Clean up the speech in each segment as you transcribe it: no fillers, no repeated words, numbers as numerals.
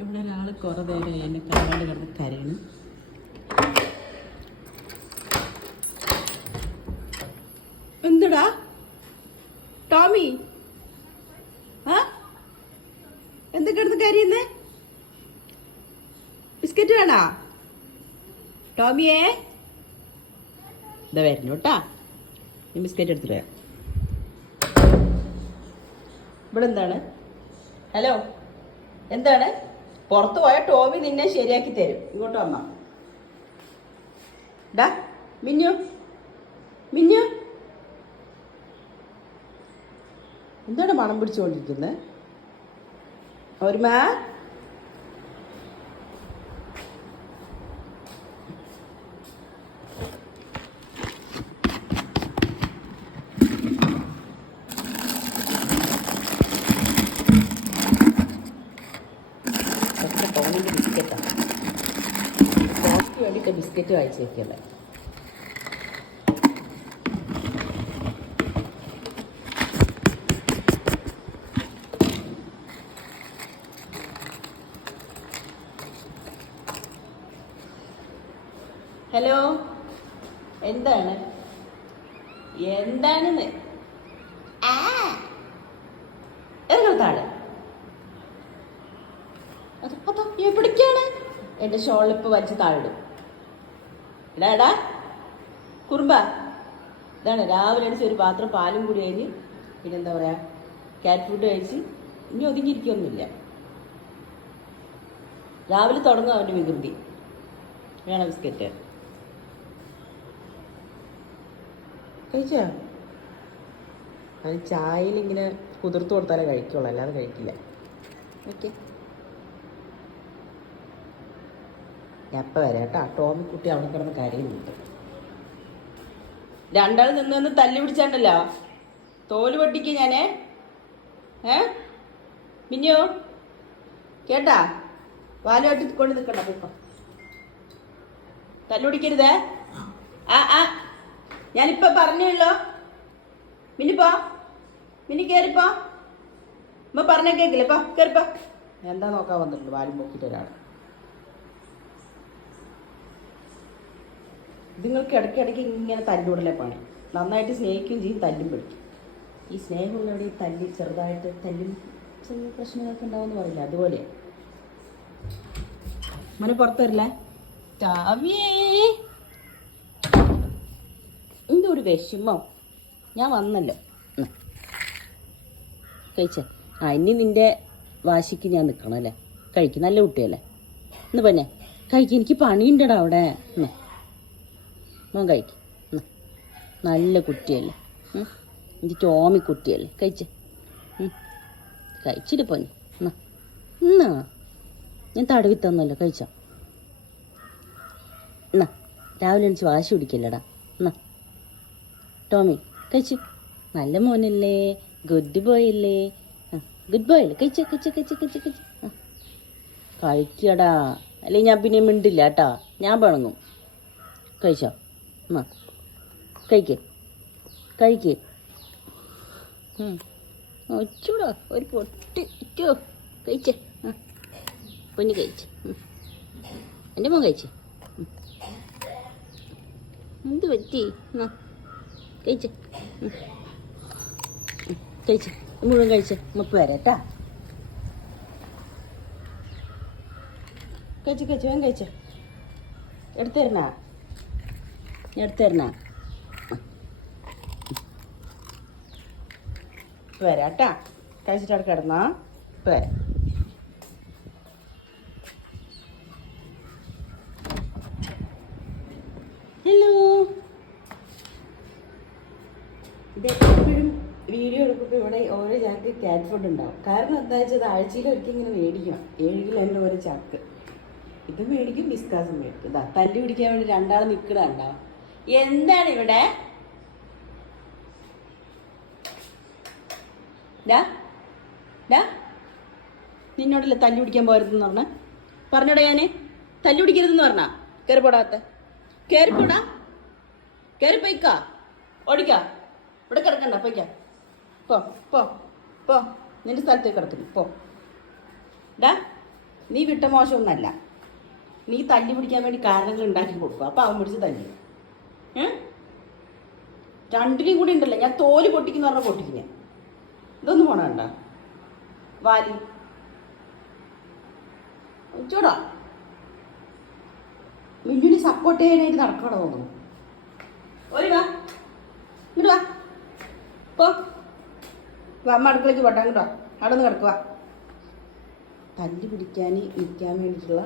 ഇവിടെ ഒരാൾ കുറേ നേരം എന്നെ കാണാണ്ട് കിടന്ന് കരയണം. എന്തടാ ടോമി? ആ എന്താ കിടന്ന് കരയുന്നേ? ബിസ്ക്കറ്റ് വേണോ ടോമിയേ? ഇതാ വരുന്നു കേട്ടാ. ഞാൻ ബിസ്ക്കറ്റ് എടുത്തിട്ട് വരാം. ഇവിടെ എന്താണ്? ഹലോ, എന്താണ്? പുറത്ത് പോയാൽ ടോമി നിന്നെ ശരിയാക്കി തരും. ഇങ്ങോട്ട് വന്ന ഡാ മിന്നു, മിന്നു എന്താണ് മണം പിടിച്ചുകൊണ്ടിരിക്കുന്നത്? ഒരുമാ ടോമിൻ്റെ ബിസ്ക്കറ്റാണ്. ടോമിക്ക് വേണ്ടിയിട്ട് ബിസ്ക്കറ്റ് വായിച്ച് വെക്കല്ലേ. ഹലോ, എന്താണ്? എന്താണെന്ന് താഴെ അതോ എവിടേക്കാണ്? എൻ്റെ ഷോളിപ്പ് വലിച്ച് താഴിടും. എടാ കുറുമ്പ, ഇതാണ് രാവിലെ അടിച്ച് ഒരു പാത്രം പാലും കൂടി കഴിഞ്ഞ് പിന്നെന്താ പറയുക, ക്യാറ്റ് ഫുഡ് കഴിച്ച് ഇനി ഒതുങ്ങിയിരിക്കൊന്നുമില്ല. രാവിലെ തുടങ്ങും അവൻ്റെ വികൃതി. വേണം ബിസ്ക്കറ്റ്? കഴിച്ചോ? അത് ചായയിൽ ഇങ്ങനെ കുതിർത്ത് കൊടുത്താലേ കഴിക്കുള്ളൂ, അല്ലാതെ കഴിക്കില്ല. ഓക്കെ, ഞാൻ എപ്പോൾ വരാം കേട്ടോ. ടോമി കുട്ടി അവിടെ കിടന്ന് കരയുന്നുണ്ട്. രണ്ടാൾ നിന്ന് തല്ലി പിടിച്ചാണ്ടല്ലോ തോല് പൊട്ടിക്ക് ഞാനേ. മിന്നു കേട്ടാ? വാലുമായിട്ട് കൊണ്ട് നിൽക്കണ്ട, ഇപ്പം തല്ലുപിടിക്കരുതേ. ഞാനിപ്പോ പറഞ്ഞുള്ളൂ. മിനിപ്പോ, മിനി കയറിപ്പോ. അമ്മ പറഞ്ഞ കേക്കില്ലേ? ഇപ്പൊ കയറിപ്പോ. എന്താ നോക്കാൻ വന്നിട്ടുള്ളൂ വാലും പൊക്കിട്ട് ഒരാൾ. ഇതുങ്ങൾക്ക് ഇടയ്ക്കിടയ്ക്ക് ഇങ്ങനെ തല്ലുകൂടലേ പണി. നന്നായിട്ട് സ്നേഹിക്കുകയും ചെയ്യും, തല്ലും പിടിക്കും. ഈ സ്നേഹമുള്ളവിടെ ഈ തല്ലി ചെറുതായിട്ട് തല്ലും ചെറിയ പ്രശ്നങ്ങളൊക്കെ ഉണ്ടാവുമെന്ന് പറയില്ല, അതുപോലെ. മോനെ പുറത്ത് വരില്ലേ? എന്തോ ഒരു വിഷമോ. ഞാൻ വന്നല്ലോ. കഴിച്ചേ? ഇനി നിൻ്റെ വാശിക്ക് ഞാൻ നിൽക്കണം അല്ലേ? കഴിക്കും, നല്ല കുട്ടിയല്ലേ. ഇന്ന് പിന്നെ കഴിക്കും, എനിക്ക് പണിയുണ്ടടാ അവിടെ. മോൻ കഴിക്കും, നല്ല കുട്ടിയല്ലേ. എനിക്ക് ടോമി കുട്ടിയല്ലേ. കഴിച്ചേ? കഴിച്ചിട്ട് പോന്നെ. എന്നാ ഞാൻ തടവി തന്നല്ലോ, കഴിച്ചോ? എന്നാ രാവിലെ എണിച്ച് വാശി പിടിക്കില്ലടാ. എന്നാ ടോമി കഴിച്ചു. നല്ല മോനല്ലേ, ഗുഡ് ബോയ് അല്ലേ? ഗുഡ് ബോയ് അല്ലേ? കഴിച്ച കഴിച്ച കഴിച്ച കഴിച്ച കഴിച്ച കഴിക്കടാ, അല്ലെങ്കിൽ ഞാൻ പിന്നെ മിണ്ടില്ല കേട്ടാ, ഞാൻ പിണങ്ങും. കഴിച്ചോ? എന്നാ കഴിക്ക് കഴിക്ക്. ഒച്ചൂടാ ഒരു പൊട്ടി ഇറ്റോ. കഴിച്ചേ? പൊന്നു കഴിച്ച്. എൻ്റെ മോൻ കഴിച്ചേ? എന്ത് പറ്റി? എന്നാ കഴിച്ചേ? കഴിച്ചേ? മുഴുവൻ കഴിച്ചേ? മുപ്പ് വരാട്ടാ. കഴിച്ചു കഴിച്ചു, വേഗം കഴിച്ചേ. എടുത്തരണ എടുത്തരണ വരാട്ടാ. കഴിച്ചിട്ട് അവിടെ കിടന്നാ വരാം. ഹലോ, ഇതെപ്പോഴും വീഡിയോ എടുക്കുമ്പോൾ ഇവിടെ ഓരോ ചാക്ക് ക്യാറ്റ് ഫുഡ് ഉണ്ടാവും. കാരണം എന്താ വെച്ചാൽ ആഴ്ചയിൽ ഒരിക്കൽ ഇങ്ങനെ മേടിക്കണം. 7 കിലോൻ്റെ ഒരു ചാക്ക് ഇത് മേടിക്കും, ബിസ്കാസും മേടിക്കും. ഇതാ തല്ലി പിടിക്കാൻ വേണ്ടി രണ്ടാൾ നിൽക്കണുണ്ടാവും. എന്താണ് ഇവിടെ? നിന്നോടല്ലേ തല്ലി പിടിക്കാൻ പോരുതെന്ന് പറഞ്ഞോടാ. ഞാൻ തല്ലി പിടിക്കരുതെന്ന് പറഞ്ഞാ? കയറിപ്പോടാത്ത കയറിപ്പോടാ, കയറിപ്പോയിക്കാ, ഓടിക്കാ. ഇവിടെ കിടക്കണ്ട, പോയിക്കാ. പോ പോ പോ, നിന്റെ സ്ഥലത്തേക്ക് കിടക്കുന്നു. പോ ഡാ നീ വിട്ട മോശമൊന്നല്ല. നീ തല്ലി പിടിക്കാൻ വേണ്ടി കാരണങ്ങൾ ഉണ്ടാക്കി കൊടുക്കും. അപ്പം അവൻ പിടിച്ച് തല്ലി. രണ്ടിനും കൂടി ഉണ്ടല്ലോ, ഞാൻ തോല് പൊട്ടിക്കുന്ന പറഞ്ഞാൽ പൊട്ടിക്കുന്നേ. ഇതൊന്നും പോണണ്ട വാലി ചൂടാ. മിന്നുവിന് സപ്പോർട്ട് ചെയ്യാനായിട്ട് നടക്കണോ തോന്നുന്നു. ഒരു വാ ഇങ്ങോട്ട് വാ. പോ അമ്മ അടുക്കളയ്ക്ക് പോട്ടെ. അങ്ങോട്ടോ അവിടെ നിന്ന് കിടക്കുക. തല്ലി പിടിക്കാൻ ഇരിക്കാൻ വേണ്ടിയിട്ടുള്ള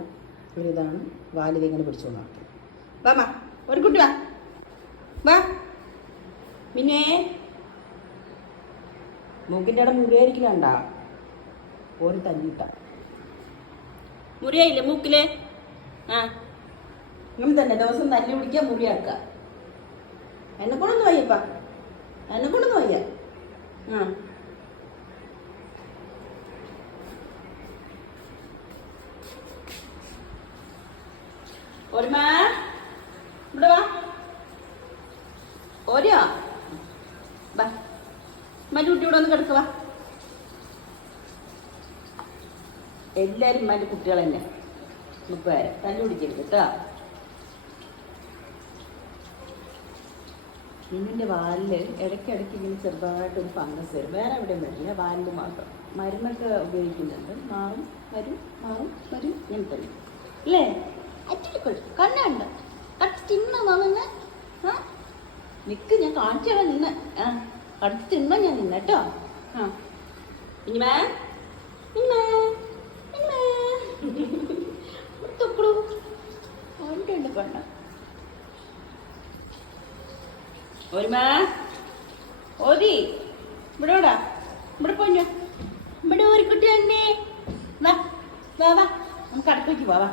ഒരിതാണ് വാലിത ഇങ്ങനെ പിടിച്ചുകൊണ്ട് നടക്കുന്നത്. വാ അമ്മ ഒരു കുട്ടി വാ വാ. പിന്നെ മൂക്കിൻ്റെ അവിടെ മുറിയായിരിക്കണ്ട. ഒരു തല്ലിട്ട മുറിയായില്ലേ മൂക്കിലെ? ആ ഇങ്ങനെ തന്നെ ദിവസം തല്ലി പിടിക്കുക, മുറിയാക്കുക. എന്നെ കൊണ്ടൊന്നും വയ്യപ്പാ, എന്നെ കൊണ്ടൊന്നും വയ്യ. ആ ഒരുമാ ഇവിടെ വാ. ഓരോ വാ മറ്റു കുട്ടി ഇവിടെ ഒന്ന് കിടക്കുക. എല്ലാവരും മറ്റു കുട്ടികൾ തന്നെ. 30 പേരെ തല്ലി പിടിക്കരുത് കേട്ടോ. നിന്നിൻ്റെ വാലിൽ ഇടയ്ക്കിടയ്ക്ക് ഇങ്ങനെ ചെറുതായിട്ടൊരു ഫംഗസ് വരും. വേറെ എവിടെയും വരില്ല, വാലിൽ മാത്രം. മരുന്നൊക്കെ ഉപയോഗിക്കുന്നുണ്ട്. മാറും വരും മാറും വരും ഇങ്ങനെ തന്നെ അല്ലേ? അറ്റിക്കൊഴു കണ്ണുണ്ട് കട്ട് തിന്നോ നിന്നെ. ആ നിക്ക് ഞാൻ കാണിച്ചാൽ നിന്നെ. ആ കടുത്ത് തിന്നോ ഞാൻ നിന്നെ കേട്ടോ. ആ ഇനിമേ ഇനിമേ ഇനിമേ തൊക്കടൂ ഉണ്ട് കണ്ണ. ഒരുമാ ഓതി ഇവിടെ വിടാ. ഇവിടെ പോഞ്ഞോ. ഇവിടെ ഒരു കുട്ടി തന്നെ. വാ വാ വാ നമുക്ക് അടുത്തേക്ക് പോവാ.